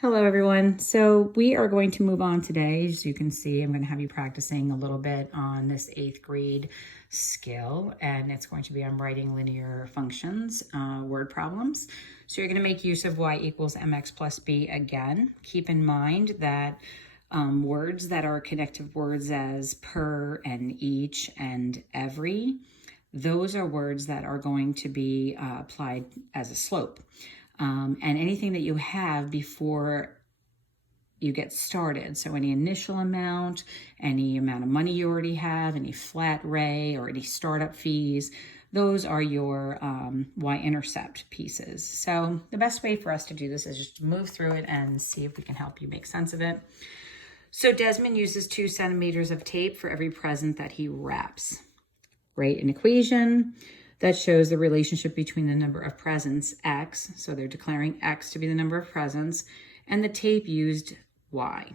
Hello everyone. So we are going to move on today. As you can see, I'm going to have you practicing a little bit on this 8th grade skill, and it's going to be on writing linear functions, word problems. So you're going to make use of y equals mx plus b again. Keep in mind that words that are connective words as per and each and every, those are words that are going to be applied as a slope. And anything that you have before you get started. So any initial amount, any amount of money you already have, any flat rate or any startup fees, those are your y-intercept pieces. So the best way for us to do this is just to move through it and see if we can help you make sense of it. So Desmond uses 2 centimeters of tape for every present that he wraps. Write an equation that shows the relationship between the number of presents, x, so they're declaring x to be the number of presents, and the tape used, y.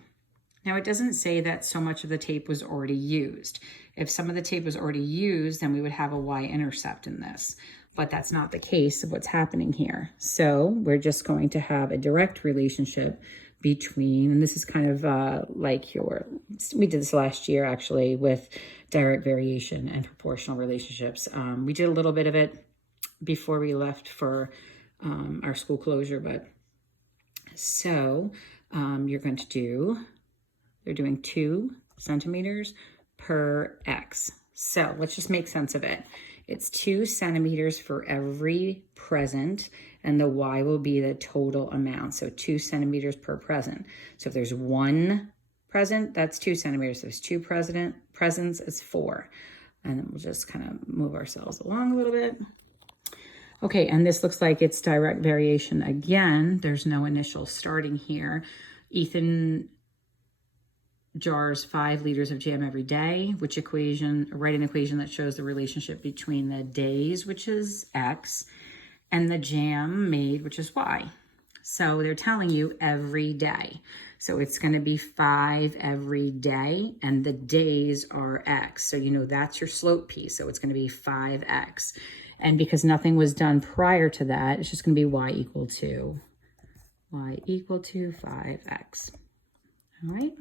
Now, it doesn't say that so much of the tape was already used. If some of the tape was already used, then we would have a y-intercept in this, but that's not the case of what's happening here. So we're just going to have a direct relationship between, and this is kind of we did this last year actually with direct variation and proportional relationships. We did a little bit of it before we left for our school closure, but so you're going to do, they're doing 2 centimeters per x. So let's just make sense of it. It's 2 centimeters for every present, and the y will be the total amount. So 2 centimeters per present. So if there's 1 present, that's 2 centimeters. If there's 2 presents, it's 4. And then we'll just kind of move ourselves along a little bit. Okay, and this looks like it's direct variation again. There's no initial starting here. Ethan jars 5 liters of jam every day. Which equation, write an equation that shows the relationship between the days, which is x, and the jam made, which is y. So they're telling you every day. So it's going to be 5 every day, and the days are x. So you know that's your slope piece. So it's going to be 5x. And because nothing was done prior to that, it's just going to be y equal to 5x. All right.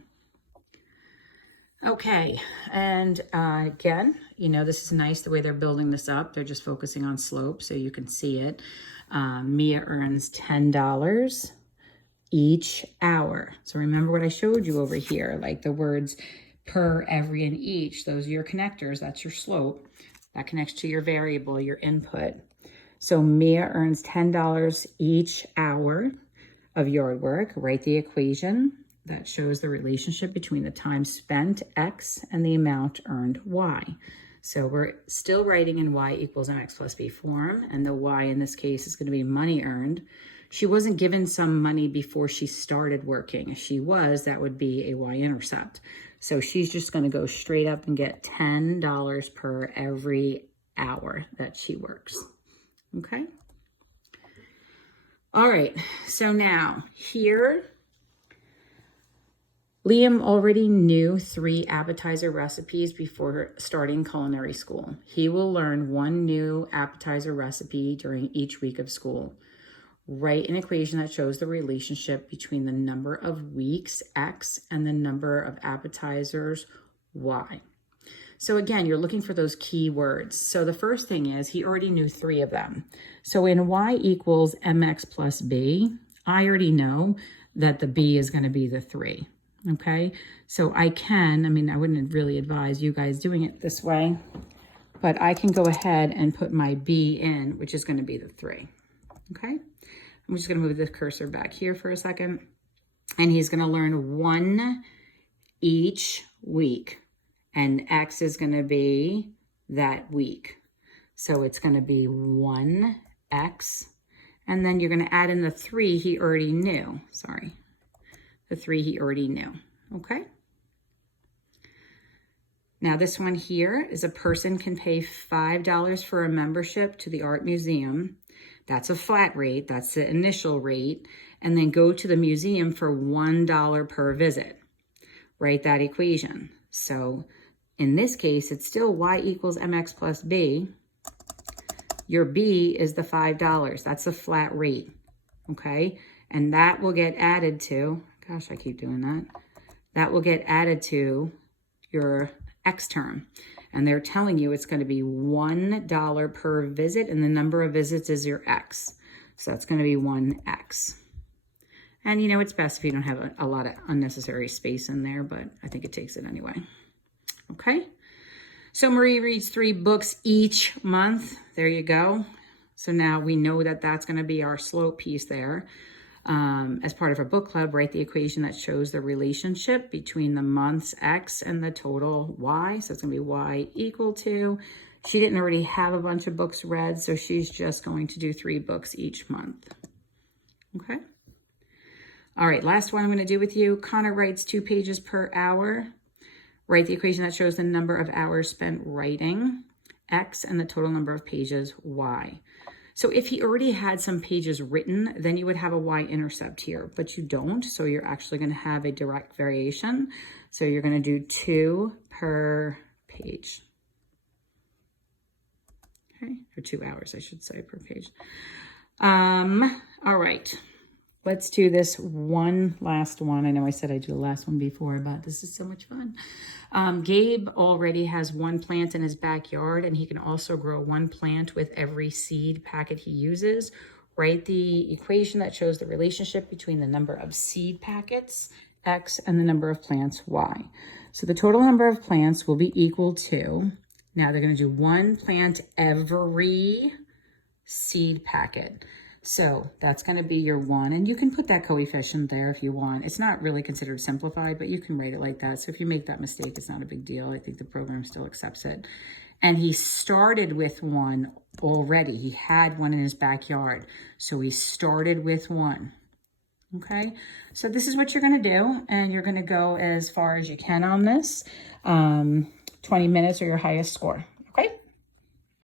Okay, and again, you know, this is nice the way they're building this up. They're just focusing on slope so you can see it. Mia earns $10 each hour. So remember what I showed you over here, like the words per, every, and each. Those are your connectors. That's your slope. That connects to your variable, your input. So Mia earns $10 each hour of yard work. Write the equation that shows the relationship between the time spent, x, and the amount earned, y. So we're still writing in y equals mx plus b form, and the y in this case is going to be money earned. She wasn't given some money before she started working. If she was, that would be a y-intercept. So she's just going to go straight up and get $10 per every hour that she works. Okay? All right, so now here, Liam already knew 3 appetizer recipes before starting culinary school. He will learn 1 new appetizer recipe during each week of school. Write an equation that shows the relationship between the number of weeks, x, and the number of appetizers, y. So again, you're looking for those key words. So the first thing is he already knew 3 of them. So in y equals mx plus b, I already know that the b is going to be the 3. Okay, so I wouldn't really advise you guys doing it this way, but I can go ahead and put my b in, which is going to be the 3. Okay, I'm just going to move the cursor back here for a second, and he's going to learn 1 each week, and x is going to be that week. So it's going to be 1x, and then you're going to add in the 3 he already knew. The 3 he already knew, okay? Now this one here is a person can pay $5 for a membership to the art museum. That's a flat rate, that's the initial rate, and then go to the museum for $1 per visit. Write that equation. So in this case, it's still y equals mx plus b. Your b is the $5, that's a flat rate, okay? And that will get added to, gosh, I keep doing that. That will get added to your X term. And they're telling you it's going to be $1 per visit, and the number of visits is your X. So that's going to be 1X. And you know, it's best if you don't have a lot of unnecessary space in there, but I think it takes it anyway. Okay. So Marie reads 3 books each month. There you go. So now we know that that's going to be our slope piece there. As part of our book club, write the equation that shows the relationship between the month's X and the total Y. So it's going to be Y equal to, she didn't already have a bunch of books read, so she's just going to do 3 books each month. Okay. All right, last one I'm going to do with you. Connor writes 2 pages per hour. Write the equation that shows the number of hours spent writing, X, and the total number of pages, Y. So if he already had some pages written, then you would have a y-intercept here, but you don't. So you're actually going to have a direct variation. So you're going to do 2 per page. Okay, or 2 hours, I should say, per page. All right. Let's do this one last one. I know I said I'd do the last one before, but this is so much fun. Gabe already has 1 plant in his backyard, and he can also grow 1 plant with every seed packet he uses. Write the equation that shows the relationship between the number of seed packets, X, and the number of plants, Y. So the total number of plants will be equal to, now they're going to do 1 plant every seed packet. So that's going to be your 1, and you can put that coefficient there if you want. It's not really considered simplified, but you can write it like that. So if you make that mistake, it's not a big deal. I think the program still accepts it. And he started with 1 already. He had 1 in his backyard. So he started with 1. Okay, so this is what you're going to do, and you're going to go as far as you can on this. 20 minutes or your highest score.